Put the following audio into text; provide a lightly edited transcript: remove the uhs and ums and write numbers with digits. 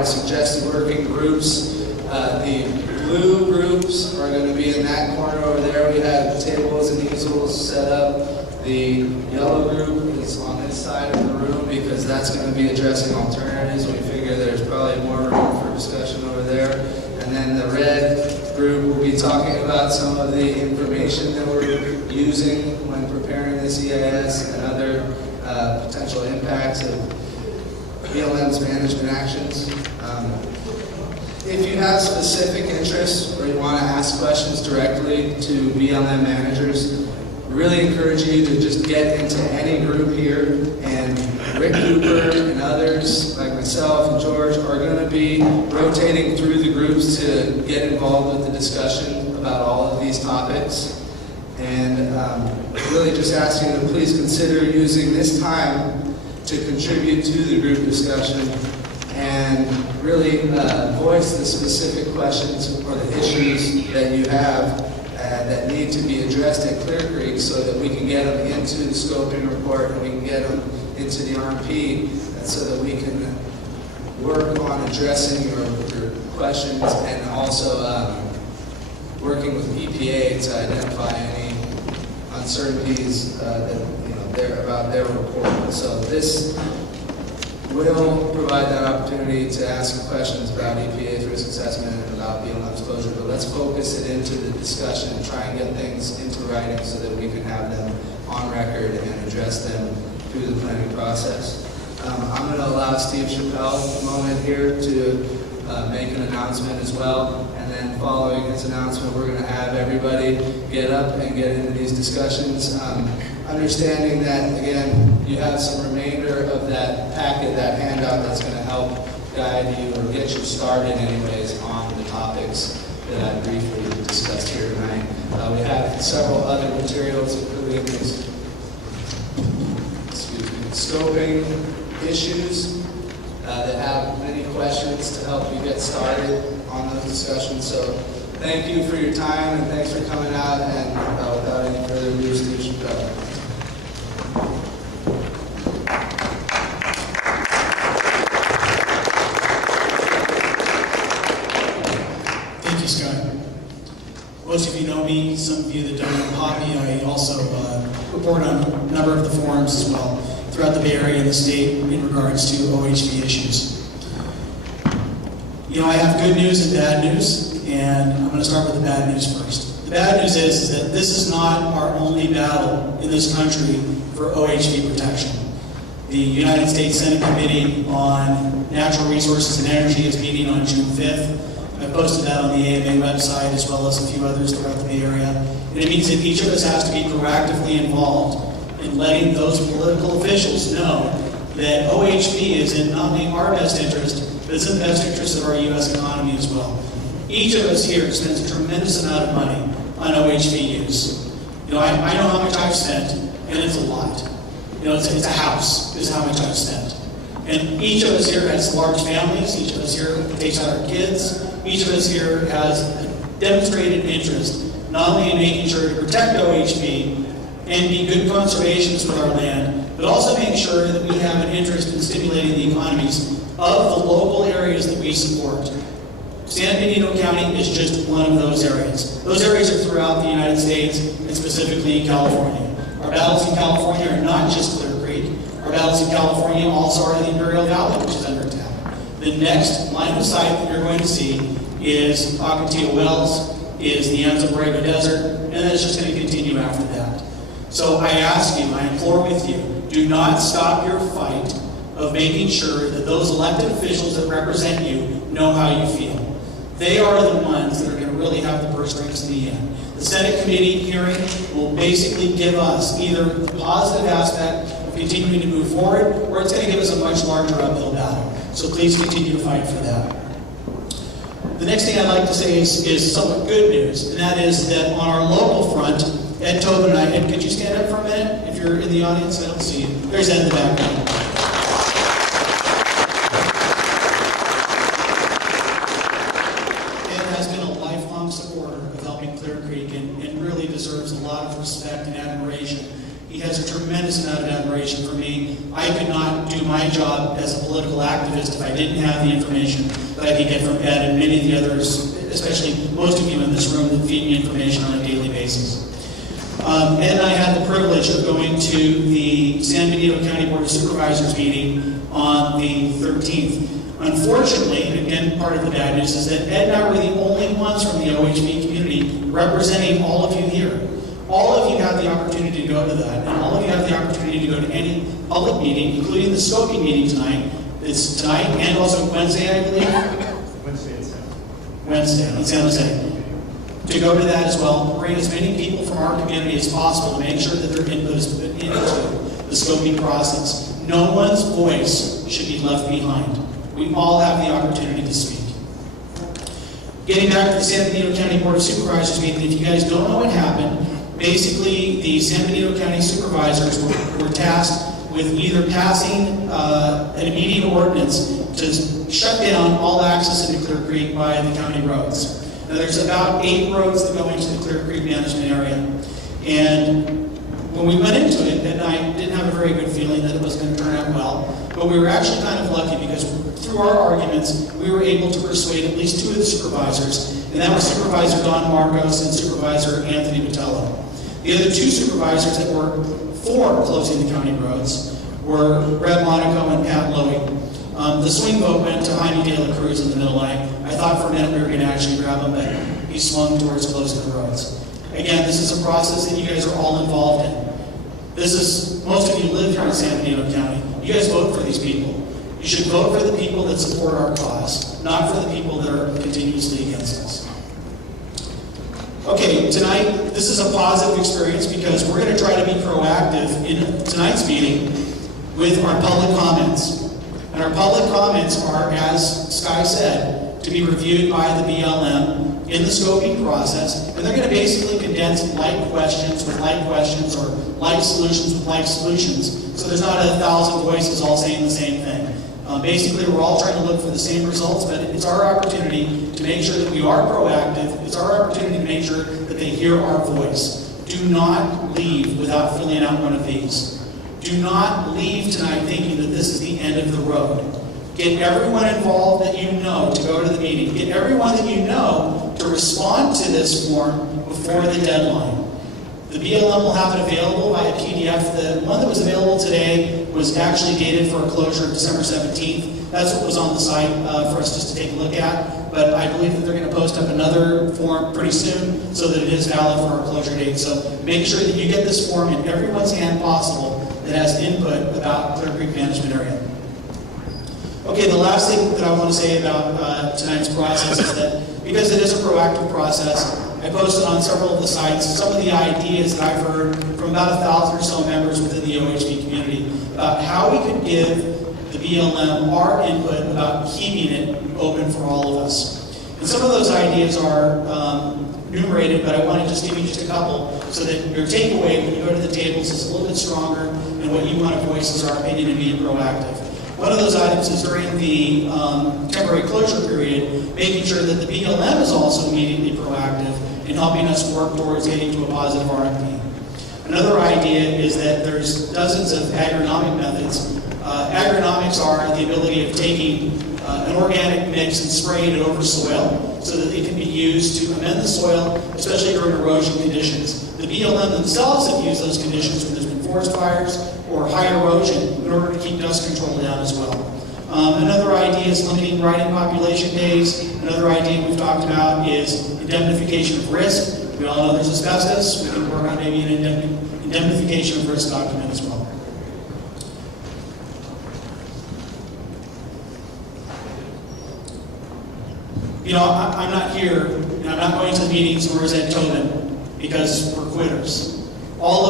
provide suggested working groups. The blue groups are going to be in that corner over there. We have tables and easels set up. The yellow group is on this side of the room because that's going to be addressing alternatives. We figure there's probably more room for discussion over there. And then the red group will be talking about some of the information that we're using when preparing this EIS and other potential impacts of BLM's management actions. If you have specific interests or you want to ask questions directly to BLM managers, really encourage you to just get into any group here, and Rick Cooper and others like myself and George are going to be rotating through the groups to get involved with the discussion about all of these topics. And really just ask you to please consider using this time to contribute to the group discussion and really voice the specific questions or the issues that you have that need to be addressed at Clear Creek so that we can get them into the scoping report and we can get them into the RMP, and so that we can work on addressing your questions and also working with EPA to identify any uncertainties about their report. So this will provide that opportunity to ask questions about EPA's risk assessment and about BLM's closure, but let's focus it into the discussion and try and get things into writing so that we can have them on record and address them through the planning process. I'm going to allow Steve Chappelle a moment here to make an announcement as well, and then following his announcement we're going to have everybody get up and get into these discussions. Understanding that, again, you have some remainder of that packet, that handout that's going to help guide you or get you started anyways on the topics that I briefly discussed here tonight. We have several other materials, including these scoping issues that have many questions to help you get started on those discussions. So thank you for your time and thanks for coming out, and without any further ado, Steve Chappelle. Most of you know me, some of you that don't know Poppy. I also report on a number of the forums as well throughout the Bay Area and the state in regards to OHV issues. You know, I have good news and bad news, and I'm going to start with the bad news first. The bad news is that this is not our only battle in this country for OHV protection. The United States Senate Committee on Natural Resources and Energy is meeting on June 5th. I posted that on the AMA website as well as a few others throughout the Bay Area. And it means that each of us has to be proactively involved in letting those political officials know that OHV is in not only our best interest, but it's in the best interest of our U.S. economy as well. Each of us here spends a tremendous amount of money on OHV use. You know, I know how much I've spent, and it's a lot. You know, it's a house is how much I've spent. And each of us here has large families. Each of us here takes out our kids. Each of us here has a demonstrated interest not only in making sure to protect OHV and be good conservationists with our land, but also make sure that we have an interest in stimulating the economies of the local areas that we support. San Bernardino County is just one of those areas. Those areas are throughout the United States and specifically in California. Our battles in California are not just Clear Creek. Our battles in California also are the Imperial Valley, which is under attack. The next line of sight that you're going to see is Ocotillo Wells, is the Anza Borrego Desert, and then it's just going to continue after that. So I ask you, I implore with you, do not stop your fight of making sure that those elected officials that represent you know how you feel. They are the ones that are going to really have the purse strings in the end. The Senate committee hearing will basically give us either the positive aspect of continuing to move forward, or it's going to give us a much larger uphill battle. So please continue to fight for that. The next thing I'd like to say is somewhat good news, and that is that on our local front, Ed Tobin and I, Ed, could you stand up for a minute if you're in the audience? I don't see you. There's Ed in the background. Ed has been a lifelong supporter of helping Clear Creek and really deserves a lot of respect and admiration. He has a tremendous tremendous amount of admiration for me. I could not do my job as a political activist if I didn't have the information that I could get from Ed and many of the others, especially most of you in this room that feed me information on a daily basis. Ed and I had the privilege of going to the San Benito County Board of Supervisors meeting on the 13th. Unfortunately, and again, part of the bad news is that Ed and I were the only ones from the OHV community representing all of you here. All of you have the opportunity to go to that, and all of you have the opportunity to go to any public meeting, including the scoping meeting tonight. It's tonight and also Wednesday, I believe? Wednesday in San Jose. To go to that as well, bring as many people from our community as possible to make sure that their input is put into the scoping process. No one's voice should be left behind. We all have the opportunity to speak. Getting back to the San Benito County Board of Supervisors meeting, if you guys don't know what happened, basically the San Benito County Supervisors were tasked with either passing an immediate ordinance to shut down all access into Clear Creek by the county roads. Now there's about 8 roads that go into the Clear Creek management area. And when we went into it, Ed and I didn't have a very good feeling that it was going to turn out well. But we were actually kind of lucky because through our arguments, we were able to persuade at least 2 of the supervisors, and that was Supervisor Don Marcos and Supervisor Anthony Botello. The other 2 supervisors that were for closing the county roads were Brad Monaco and Pat Lowy. The swing vote went to Jaime De La Cruz in the middle. I thought for a minute we were going to actually grab him, but he swung towards closing the roads. Again, this is a process that you guys are all involved in. Most of you live here in San Benito County. You guys vote for these people. You should vote for the people that support our cause, not for the people that are continuously against us. Okay, tonight, this is a positive experience because we're going to try to be proactive in tonight's meeting with our public comments. And our public comments are, as Sky said, to be reviewed by the BLM in the scoping process. And they're going to basically condense like questions with like questions or like solutions with like solutions. So there's not 1,000 voices all saying the same thing. Basically, we're all trying to look for the same results, but it's our opportunity to make sure that we are proactive. It's our opportunity to make sure that they hear our voice. Do not leave without filling out one of these. Do not leave tonight thinking that this is the end of the road. Get everyone involved that you know to go to the meeting. Get everyone that you know to respond to this form before the deadline. The BLM will have it available by a PDF. The one that was available today was actually dated for a closure of December 17th. That's what was on the site for us just to take a look at. But I believe that they're going to post up another form pretty soon so that it is valid for our closure date. So make sure that you get this form in everyone's hand possible that has input about Clear Creek management area. Okay, the last thing that I want to say about tonight's process is that because it is a proactive process, I posted on several of the sites some of the ideas that I've heard from about 1,000 or so members within the OHV community about how we could give the BLM our input about keeping it open for all of us. And some of those ideas are enumerated, but I want to just give you just a couple so that your takeaway when you go to the tables is a little bit stronger and what you want to voice is our opinion and being proactive. One of those items is during the temporary closure period, making sure that the BLM is also immediately proactive in helping us work towards getting to a positive RFP. Another idea is that there's dozens of agronomic methods. Agronomics are the ability of taking an organic mix and spraying it over soil so that it can be used to amend the soil, especially during erosion conditions. The BLM themselves have used those conditions when there's been forest fires or high erosion in order to keep dust control down as well. Another idea is limiting riding population days. Another idea we've talked about is indemnification of risk. We all know there's asbestos. We can work on maybe an indemnification of risk document as well. You know, I'm not here, and I'm not going to the meetings, nor is Ed Tobin, because we're quitters. All of